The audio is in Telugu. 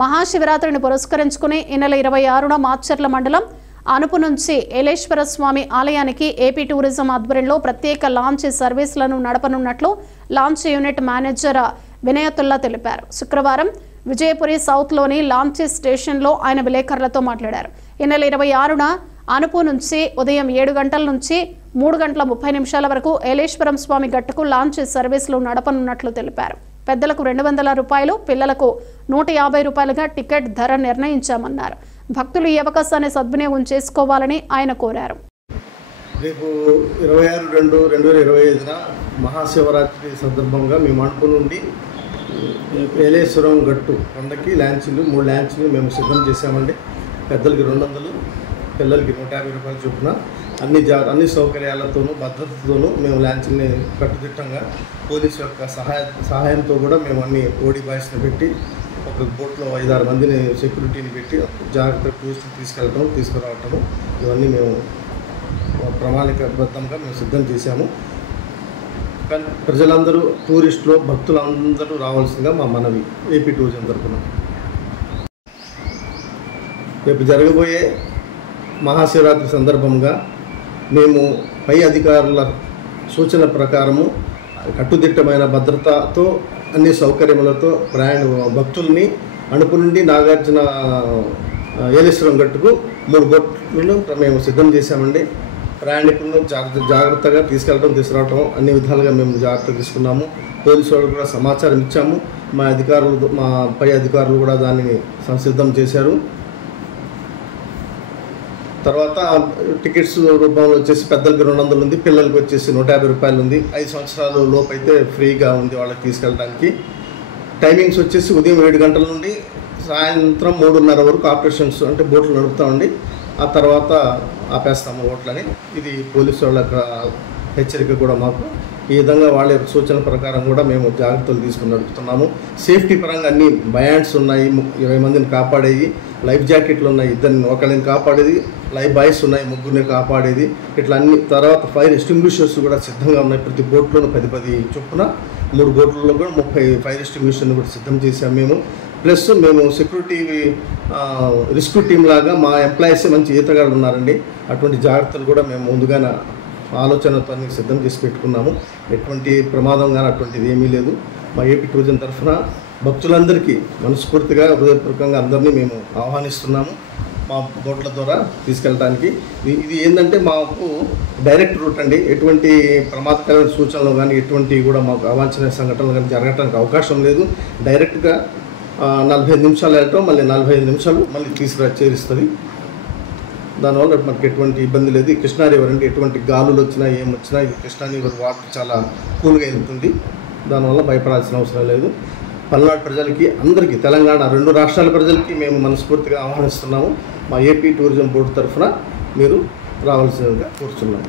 మహాశివరాత్రిని పురస్కరించుకుని ఈ నెల 26న మాచర్ల మండలం అనుపు నుంచి ఏలేశ్వర స్వామి ఆలయానికి ఏపీ టూరిజం ఆధ్వర్యంలో ప్రత్యేక లాంచ్ సర్వీసులను నడపనున్నట్లు లాంచ్ యూనిట్ మేనేజర్ వినయతుల్లా తెలిపారు. శుక్రవారం విజయపురి సౌత్లోని లాంచ్ స్టేషన్లో ఆయన విలేకరులతో మాట్లాడారు. ఈ నెల 26న అనుపు నుంచి ఉదయం 7 గంటల నుంచి 3 గంటల 30 నిమిషాల వరకు ఏలేశ్వరం స్వామి గట్టుకు లాంచ్ సర్వీసులు నడపనున్నట్లు తెలిపారు. పెద్దలకు 200 రూపాయలు, పిల్లలకు 150 రూపాయలుగా టికెట్ ధర నిర్ణయించామన్నారు. భక్తులు ఈ అవకాశాన్ని సద్వినియోగం చేసుకోవాలని ఆయన కోరారు. రేపు 26/2/2025న మహాశివరాత్రి సందర్భంగా మేము అనుపు నుండి ఏలేశ్వరం గట్టు కొండకి ల్యాంచ్లు 3 ల్యాంచ్లు మేము సిద్ధం చేశామండి. పెద్దలకి 200, పిల్లలకి 150 రూపాయలు చొప్పున అన్ని సౌకర్యాలతోనూ భద్రతతోనూ మేము ల్యాంచ్ని కట్టుదిట్టంగా పోలీసు యొక్క సహాయంతో కూడా మేము అన్ని ఓడి బాయ్స్ని పెట్టి ఒక బోట్లో 5-6 మందిని సెక్యూరిటీని పెట్టి జాగ్రత్త టూరిస్టులు తీసుకురావటము ఇవన్నీ మేము ప్రణాళికాబద్ధంగా మేము సిద్ధం చేశాము. కానీ ప్రజలందరూ టూరిస్టులు భక్తులందరూ రావాల్సిందిగా మా మనవి ఏపీ టూరిజం తరఫున. రేపు జరగబోయే మహాశివరాత్రి సందర్భంగా మేము పై అధికారుల సూచన ప్రకారము కట్టుదిట్టమైన భద్రతతో అన్ని సౌకర్యములతో భక్తుల్ని అనుపు నుండి నాగార్జున ఏలేశ్వరం గట్టుకు 3 బోట్లను మేము సిద్ధం చేశామండి. ప్రయాణికులను జాగ్రత్తగా తీసుకురావటం అన్ని విధాలుగా మేము జాగ్రత్త తీసుకున్నాము. పోలీసు వాళ్ళు కూడా సమాచారం ఇచ్చాము. మా పై అధికారులు కూడా దానిని సంసిద్ధం చేశారు. తర్వాత టికెట్స్ రూపంలో వచ్చేసి పెద్దలకి 200 ఉంది, పిల్లలకి వచ్చేసి 150 రూపాయలు ఉంది. 5 సంవత్సరాల లోపు అయితే ఫ్రీగా ఉంది వాళ్ళకి తీసుకెళ్ళడానికి. టైమింగ్స్ వచ్చేసి ఉదయం 7 గంటల నుండి సాయంత్రం 3:30 వరకు ఆపరేషన్స్ అంటే బోట్లు నడుపుతామండి. ఆ తర్వాత ఆపేస్తాము బోట్లని. ఇది పోలీసు వాళ్ళ హెచ్చరిక కూడా మాకు. ఈ విధంగా వాళ్ళ యొక్క సూచన ప్రకారం కూడా మేము జాగ్రత్తలు తీసుకుని నడుపుతున్నాము. సేఫ్టీ పరంగా అన్ని బయాండ్స్ ఉన్నాయి, 20 మందిని కాపాడేవి, లైఫ్ జాకెట్లు ఉన్నాయి, ఒకరిని కాపాడేది, లైఫ్ బాయ్స్ ఉన్నాయి, 3గురిని కాపాడేది, ఇట్లా అన్ని. తర్వాత ఫైర్ ఎస్టింగ్విషర్స్ కూడా సిద్ధంగా ఉన్నాయి. ప్రతి బోట్లోనూ 10 చొప్పున 3 బోట్లలో కూడా 30 ఫైర్ ఎస్టింగ్విషర్ని కూడా సిద్ధం చేశాము మేము. ప్లస్ మేము సెక్యూరిటీ రెస్క్యూ టీమ్ లాగా మా ఎంప్లాయీస్ మంచి ఈతగాళ్ళు ఉన్నారండి. అటువంటి జాగ్రత్తలు కూడా మేము ముందుగానే ఆలోచనతో సిద్ధం చేసి పెట్టుకున్నాము. ఎటువంటి ప్రమాదం కానీ అటువంటిది ఏమీ లేదు. మా ఏపీ టూరిజం తరఫున భక్తులందరికీ మనస్ఫూర్తిగా హృదయపూర్వకంగా అందరినీ మేము ఆహ్వానిస్తున్నాము మా బోట్ల ద్వారా తీసుకెళ్ళడానికి. ఇది ఏంటంటే మాకు డైరెక్ట్ రూట్ అండి. ఎటువంటి ప్రమాదకరమైన సూచనలు కానీ ఎటువంటి కూడా మాకు అవాంఛనీయ సంఘటనలు కానీ జరగడానికి అవకాశం లేదు. డైరెక్ట్గా 45 నిమిషాలు వెళ్ళటం, మళ్ళీ 45 నిమిషాలు మళ్ళీ చేరుస్తుంది. దానివల్ల మనకి ఎటువంటి ఇబ్బంది లేదు. కృష్ణా రివర్ అంటే ఎటువంటి గాలులు వచ్చినా ఏమొచ్చినా ఇది కృష్ణా రివర్ వాటర్ చాలా కూల్గా వెళ్తుంది. దానివల్ల భయపడాల్సిన అవసరం లేదు. పల్నాడు ప్రజలకి అందరికీ, తెలంగాణ 2 రాష్ట్రాల ప్రజలకి మేము మనస్ఫూర్తిగా ఆహ్వానిస్తున్నాము. మా ఏపీ టూరిజం బోర్డు తరఫున మీరు రావాల్సిందిగా కోరుతున్నాము.